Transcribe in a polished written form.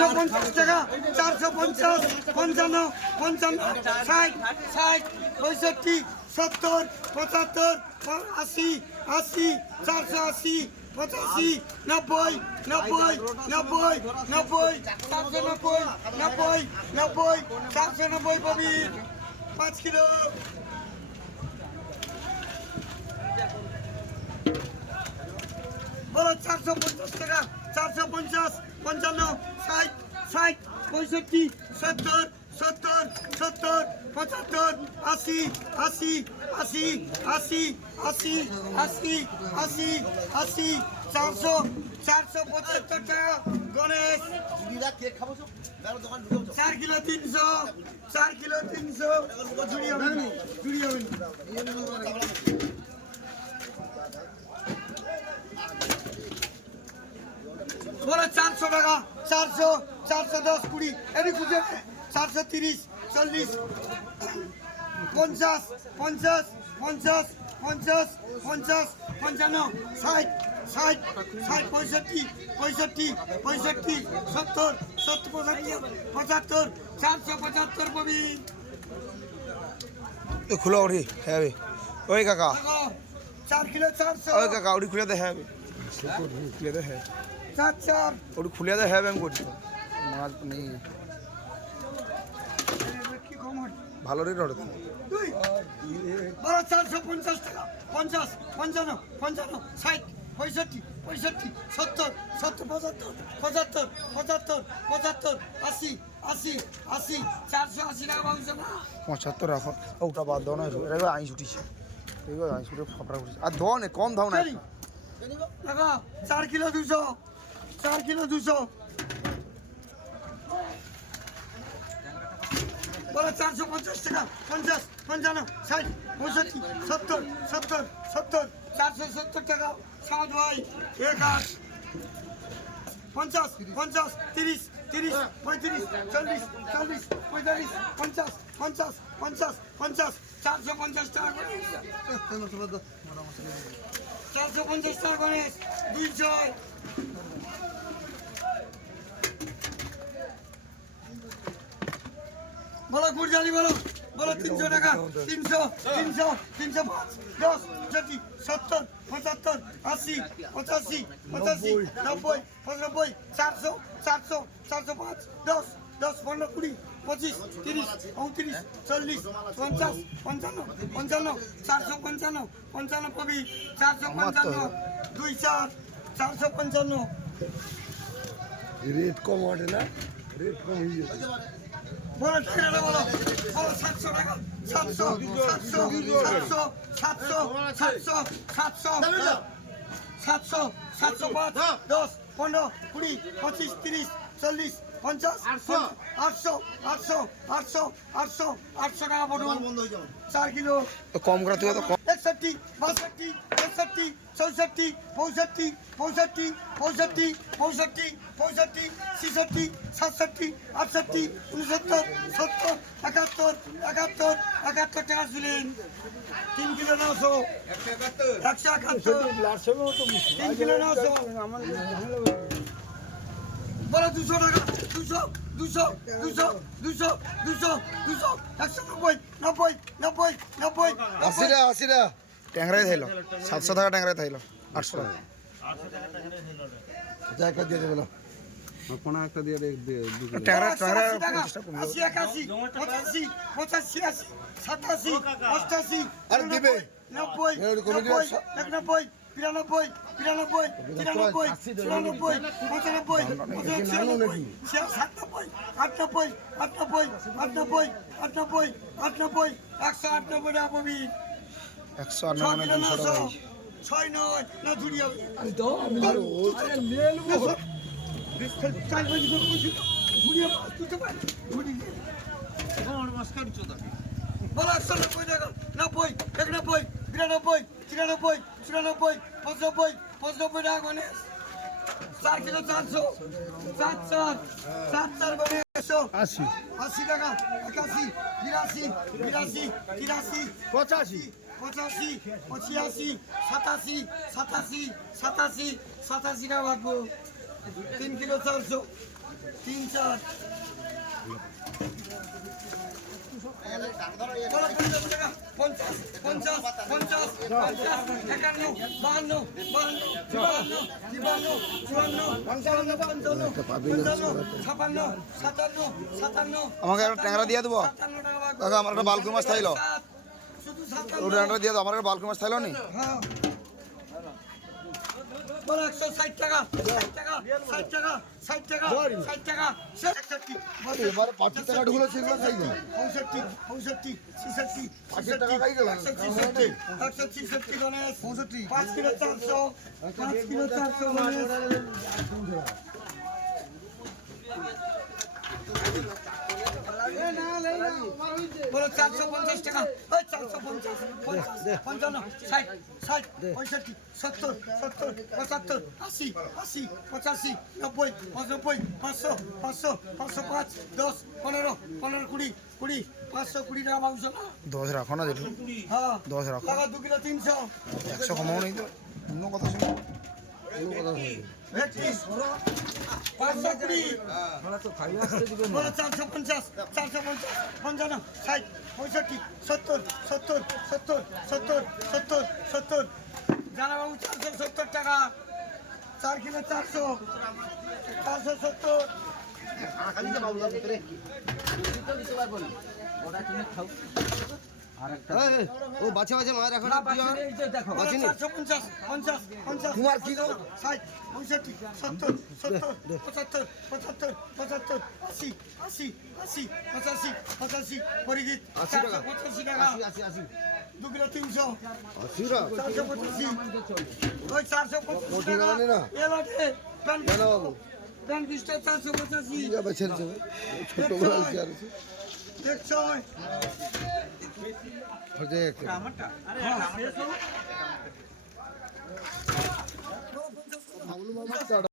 450 টাকা 450 55 55 60 60 65 70 75 80 80 480 85 90 90 90 90 490 90 90 490 পাবি 5 কিলো বলো 450 টাকা 450 55 60 60 65 70 70 70 75 80 80 80 80 80 80 80 80 400 475 টাকা গণেশ 4 কিলো 300 4 কিলো 300 জুড়ি হবে না বলো 400 টাকা 400 410 20 এটি খুঁজে 430 40 50 50 50 50 50 55 60 60 60 65 65 65 70 70 75 475 পাবি খুলে ওঠি হ্যাঁ ওই কাকা 4 কিলো 400 ওই কাকা ওটি খুলে দে হ্যাঁ খুলে দে হ্যাঁ 4 4 ওটি খুলে দে হ্যাঁ আমি করছি মাছ নেই কি কমন ভালো রেট ওটা বড় 450 টাকা 50 55 55 60 65 65 70 70 75 75 75 80 80 80 480 টাকা পাবো না 75 রাখো ওটা বাদ দাও না এটা আইন ছুটিছে ঠিক আছে আইন ছুটে ফাপড়া উঠেছে আর দাও না কম দাও না টাকা 4 কিলো 200 4 কিলো 200 বলো 450 টাকা 50 55 60 65 70 70 70 470 টাকা সাত ভাই 1 50 50 30 30 35 40 40 45 50 50 50 50 450 টাকা করে 450 টাকা করে 200 বলো গুড়জালি বলো বলো 300 টাকা 300 300 305 10 20 70 75 80 85 85 90 95 400 400 405 10 10 15 20 25 30 29 40 50 55 55 455 55 কবি 455 200 455 রেট কম ওঠে না রেট কম হয়ে যাবে বলো টাকা বলো বলো 700 টাকা 700 700 700 700 700 700 705 10 15 20 25 30 40 50 800 800 800 800 800 টাকা বড় 4 কিলো তো কম করা তুই তো 61 62 63 64 65 65 65 65 65 66 67 68 69 70 71 71 71 টাকা ছিলেন 3 কিলো 900 171 3 কিলো 900 বলো 200 টাকা 200 200 200 200 200 200 190 90 90 90 80 ট্যাংরাই থাইল 700 টাকা ট্যাংরাই থাইল 800 টাকা যা একটা দিয়ে দেবে কোন একটা দিয়ে ট্যাংরা ট্যাংরা 80 81 85 85 87 88 আর দিবে 90 91 92 93 94 95 94 95 95 98 98 98 198 টাকা পাবি 198 200 ছয় নয় না ধুরি হবে বলো 190 টাকা 90 91 92 93 94 95 95 টাকা গণেশ 4 কিলো 400 4 গণেশ 80 80 টাকা 81 82 82 83 85 85 85 87 87 87 87 টাকা ভাগবো 3 কিলো 400 3 50 বলো 50 টাকা 50 50 50 50 51 52 52 53 54 55 56 57 57 আমাকে একটা ট্যাংরা দিয়ে দেবো 57 টাকা বাকি। কাকা আমার একটা বালকুই মাছ থাইলো শুধু ওটা 57 ট্যাংরা দিয়ে দাও আমার একটা বালকুই মাছ থাইলো নি হ্যাঁ বলো 160 টাকা 60 টাকা 60 টাকা 60 টাকা 60 টাকা 61 এবারে 5 টাকা ঢুকলো সেগুলো খাই না 65 65 66 5 টাকা খাই গেল 166 গণেশ 65 5 কিলো 400 5 কিলো 400 গণেশ বলো 450 টাকা ওই 450 55 60 60 65 70 70 75 80 80 85 90 95 500 500 505 10 15 15 20 20 520 টাকা মাংস না 10 রাখো না যেটু হ্যাঁ 10 রাখো টাকা 2 কিলো 300 100 কমাও নেই তো অন্য কথা শুনো ভেটকি 520 বলো 450 450 55 60 65 70 70 70 70 70 70 জানা বাবু 470 টাকা 4 কিলো 400 470 ও বাচ্চা বাচ্চা মাছ রাখো না না বাকি নেই যে দেখো 450 50 50 তোমার কি গো? 60 65 70 70 75 75 75 80 80 80 85 85 পরিজিত 485 টাকা 2 কিলো 300 485 ওই 485 টাকা এলাটে প্যান প্যান 20 টাকা 485 ছোট বড় আছে আর আছে দেখছো হচ্ছে হ্যাঁ শেষ হলো